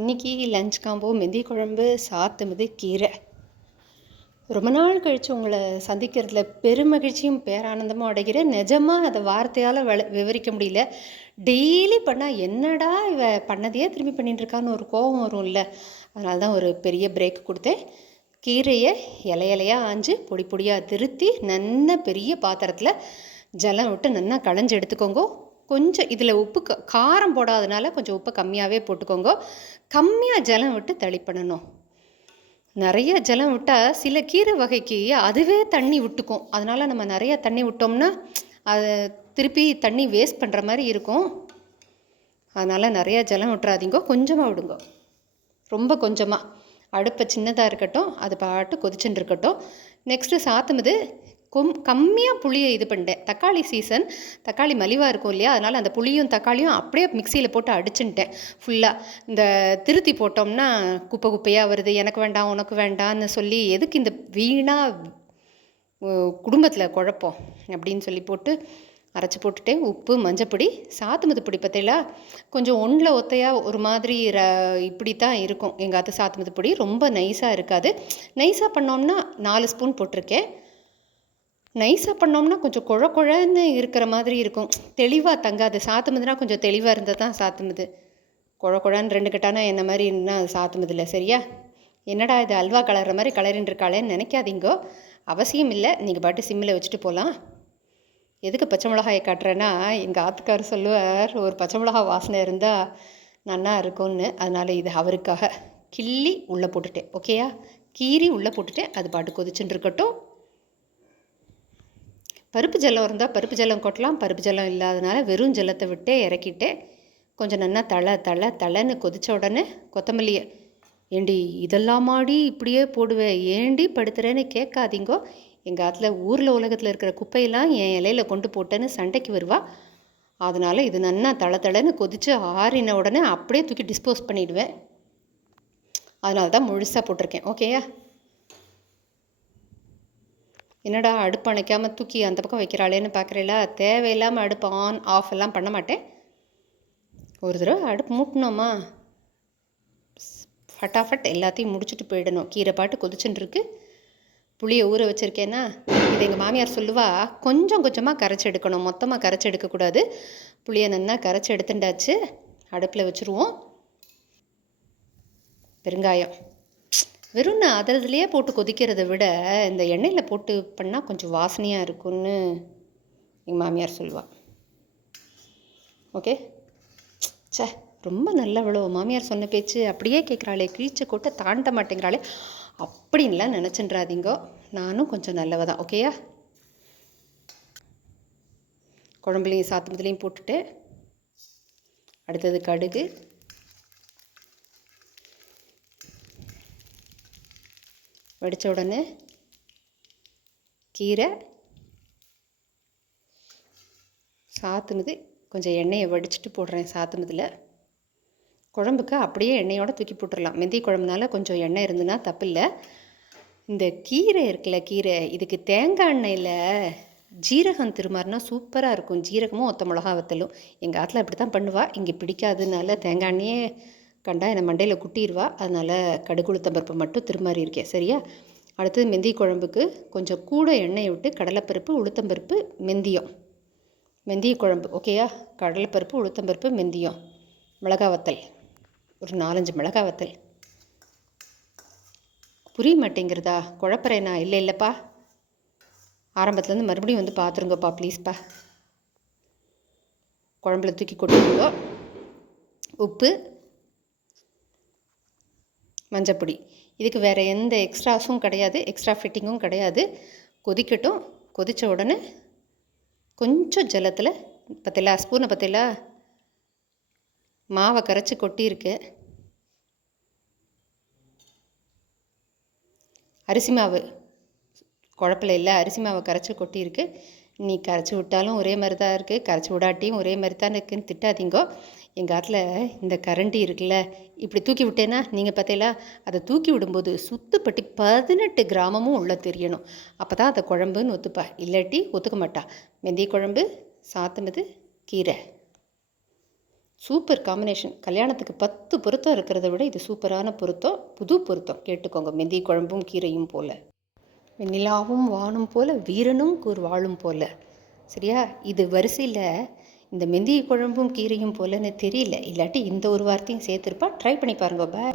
இன்றைக்கி lunch combo மெந்தி குழம்பு, சாத்துமது, கீரை. ரொம்ப நாள் கழித்து உங்களை சந்திக்கிறதுல பெருமகிழ்ச்சியும் பேரானந்தமும் அடைகிறேன். நிஜமாக அதை வார்த்தையால் விவரிக்க முடியல. டெய்லி பண்ணால் என்னடா இவ பண்ணதையே திரும்பி பண்ணிட்டு இருக்கான்னு ஒரு கோபம் வரும் இல்லை. அதனால தான் ஒரு பெரிய பிரேக் கொடுத்தேன். கீரையை இலையாக ஆஞ்சு பொடி பொடியாக திருத்தி நல்ல பெரிய பாத்திரத்தில் ஜலம் விட்டு நல்லா களைஞ்சி எடுத்துக்கோங்க. கொஞ்சம் இதில் உப்பு காரம் போடாதனால கொஞ்சம் உப்பை கம்மியாகவே போட்டுக்கோங்க. கம்மியாக ஜலம் விட்டு தளி பண்ணணும். நிறைய ஜலம் விட்டால் சில கீரை வகைக்கு அதுவே தண்ணி விட்டுக்கும். அதனால் நம்ம நிறையா தண்ணி விட்டோம்னா அதை திருப்பி தண்ணி வேஸ்ட் பண்ணுற மாதிரி இருக்கும். அதனால் நிறையா ஜலம் விட்டுறாதீங்க, கொஞ்சமாக விடுங்க. ரொம்ப கொஞ்சமாக. அடுப்பை சின்னதாக இருக்கட்டும், அது பாட்டு கொதிச்சுட்டு இருக்கட்டும். நெக்ஸ்ட்டு சாத்துமது கம்மியாக புளியை இது பண்ணிட்டேன். தக்காளி சீசன், தக்காளி மலிவாக இருக்கும் இல்லையா, அதனால் அந்த புளியும் தக்காளியும் அப்படியே மிக்சியில் போட்டு அடிச்சுட்டேன் ஃபுல்லாக. இந்த திருத்தி போட்டோம்னா குப்பை குப்பையாக வருது, எனக்கு வேண்டாம் உனக்கு வேண்டான்னு சொல்லி எதுக்கு இந்த வீணாக குடும்பத்தில் குழப்பம் அப்படின்னு சொல்லி போட்டு அரைச்சி போட்டுட்டேன். உப்பு, மஞ்சப்பொடி, சாத்துமது பொடி பார்த்தீங்களா கொஞ்சம் ஒன்றில் ஒத்தையாக ஒரு மாதிரி இப்படி தான் இருக்கும் எங்கள் அத்தை சாத்துமது பொடி. ரொம்ப நைஸாக இருக்காது. நைஸாக பண்ணோம்னா 4 ஸ்பூன் போட்டிருக்கேன். நைஸாக பண்ணோம்னா கொஞ்சம் குழன்னு இருக்கிற மாதிரி இருக்கும், தெளிவாக தங்காது. சாத்துமதுனா கொஞ்சம் தெளிவாக இருந்தால் தான் சாத்துமது. குழன்னு 2 கட்டானா என்ன மாதிரி இருந்தால் அது சாத்துமது இல்லை. சரியா? என்னடா இது அல்வா கலர்ற மாதிரி கலரின்னு இருக்காளேன்னு நினைக்காதீங்கோ. அவசியம் இல்லை, நீங்கள் பாட்டு சிம்மில் வச்சுட்டு போகலாம். எதுக்கு பச்சை மிளகாயை காட்டுறேன்னா, எங்கள் ஆத்துக்கார் சொல்லுவார் ஒரு பச்சை மிளகா வாசனை இருந்தால் நல்லா இருக்கும்னு. அதனால் இது அவருக்காக கிள்ளி உள்ளே போட்டுட்டேன். ஓகேயா? கீரி உள்ளே போட்டுட்டேன். அது பாட்டு கொதிச்சுட்டு இருக்கட்டும். பருப்பு ஜலம் இருந்தால் பருப்பு ஜலம் கொட்டலாம். பருப்பு ஜலம் இல்லாதனால வெறும் ஜலத்தை விட்டே இறக்கிட்டேன். கொஞ்சம் நல்லா தலைன்னு கொதித்த உடனே கொத்தமல்லியை, ஏண்டி இதெல்லாம் மாடி இப்படியே போடுவேன், ஏண்டி படுத்துறேன்னு கேட்காதீங்கோ. எங்கள் ஆற்றுல ஊரில் உலகத்தில் இருக்கிற குப்பையெல்லாம் என் இலையில் கொண்டு போட்டேன்னு சண்டைக்கு வருவா. அதனால் இது நல்லா தலைன்னு கொதித்து ஆறின உடனே அப்படியே தூக்கி டிஸ்போஸ் பண்ணிவிடுவேன். அதனால தான் முழுசாக போட்டிருக்கேன். ஓகேயா? என்னடா அடுப்பு அணைக்காமல் தூக்கி அந்த பக்கம் வைக்கிறாளேன்னு பார்க்குறீங்களா? தேவையில்லாமல் அடுப்பு ஆன் ஆஃப் எல்லாம் பண்ண மாட்டேன். ஒரு தடவை அடுப்பு மூட்டினோமா ஃபட்டாஃபட் எல்லாத்தையும் முடிச்சுட்டு போயிடணும். கீரை பாட்டு கொதிச்சுட்டுருக்கு. புளியை ஊற வச்சுருக்கேன்னா, இது எங்கள் மாமியார் சொல்லுவா, கொஞ்சம் கொஞ்சமாக கரைச்சி எடுக்கணும், மொத்தமாக கரைச்சி எடுக்கக்கூடாது. புளியை நல்லா கரைச்சி எடுத்துட்டாச்சு. அடுப்பில் வச்சுருவோம். பெருங்காயம் வெறும் அதிலேயே போட்டு கொதிக்கிறத விட இந்த எண்ணெயில் போட்டு பண்ணால் கொஞ்சம் வாசனையாக இருக்கும்னு எங்கள் மாமியார் சொல்லுவாள். ஓகே? சே, ரொம்ப நல்லவளோ மாமியார் சொன்ன பேச்சு அப்படியே கேட்குறாளே, கிழிச்ச கொட்டை தாண்ட மாட்டேங்கிறாளே அப்படின்லாம் நினச்சின்றாதீங்கோ. நானும் கொஞ்சம் நல்லவ தான். ஓகேயா? குழம்புலையும் சாத்துமதுலையும் போட்டுட்டு அடுத்தது கடுகு, வடித்த உடனே கீரை, சாத்துமது. கொஞ்சம் எண்ணெயை வடிச்சிட்டு போடுறேன் சாத்துமதில். குழம்புக்கு அப்படியே எண்ணெயோடு தூக்கி போட்டுடலாம். மெந்தி குழம்புனால கொஞ்சம் எண்ணெய் இருந்துன்னா தப்பு இல்லை. இந்த கீரை இருக்குல்ல, கீரை, இதுக்கு தேங்காய் எண்ணெயில் ஜீரகம் திருமாறுனா சூப்பராக இருக்கும். ஜீரகமும் ஒத்த மிளகா வத்தலும். எங்கள் ஆற்றுல அப்படி தான் பண்ணுவாள். இங்கே பிடிக்காதுனால தேங்காய் எண்ணெயே கண்டா என்னை மண்டையில் குட்டிடுவா. அதனால் கடுகு உளுத்தம்பருப்பு மட்டும் திருமாறி இருக்கேன். சரியா? அடுத்தது மெந்தி குழம்புக்கு கொஞ்சம் கூட எண்ணெயை விட்டு கடலைப்பருப்பு, உளுத்தம்பருப்பு, மெந்தியம். மெந்திய குழம்பு. ஓகேயா? கடலைப்பருப்பு, உளுத்தம்பருப்பு, மெந்தியம், மிளகா வத்தல், ஒரு 4-5 மிளகா வத்தல். புரிய மாட்டேங்கிறதா? குழப்பறேனா? இல்லைப்பா, ஆரம்பத்துலேருந்து மறுபடியும் வந்து பார்த்துருங்கப்பா ப்ளீஸ்ப்பா. குழம்புல தூக்கி கொட்டுருங்கோ. உப்பு, மஞ்சப்பொடி. இதுக்கு வேறு எந்த எக்ஸ்ட்ராஸும் கிடையாது, எக்ஸ்ட்ரா ஃபிட்டிங்கும் கிடையாது. கொதிக்கட்டும். கொதித்த உடனே கொஞ்சம் ஜலத்தில் பத்திலா ஸ்பூனை பத்திலா மாவை கரைச்சி கொட்டியிருக்கு. அரிசி மாவு குழப்பில் இல்லை, அரிசி மாவை கரைச்சி கொட்டியிருக்கு. நீ கரைச்சி விட்டாலும் ஒரே மாதிரி தான் இருக்குது, கரைச்சி விடாட்டியும் ஒரே மாதிரி தான் இருக்குதுன்னு திட்டாதீங்கோ. எங்கள் ஆற்றுல இந்த கரண்டி இருக்குல்ல, இப்படி தூக்கி விட்டேன்னா நீங்கள் பார்த்தீங்களா, அதை தூக்கி விடும்போது சுத்துப்பட்டி 18 கிராமமும் உள்ளே தெரியணும். அப்போ தான் அதை குழம்புன்னு ஒத்துப்பா, இல்லாட்டி ஒத்துக்க மாட்டா. மெந்தி குழம்பு, சாத்துமது, கீரை சூப்பர் காம்பினேஷன். கல்யாணத்துக்கு 10 பொருத்தம் இருக்கிறத விட இது சூப்பரான பொருத்தம். புது பொருத்தம். கேட்டுக்கோங்க. மெந்தி குழம்பும் கீரையும் போல. வெண்ணிலாவும் வானும் போல, வீரனும் கூர் வாளும் போல. சரியா? இது வரிசையில் இந்த மெந்தி குழம்பும் கீரையும் போலன்னு தெரியல. இல்லாட்டி இந்த ஒரு வார்த்தையும் சேர்த்துருப்பா. ட்ரை பண்ணி பாருங்க. பாய்.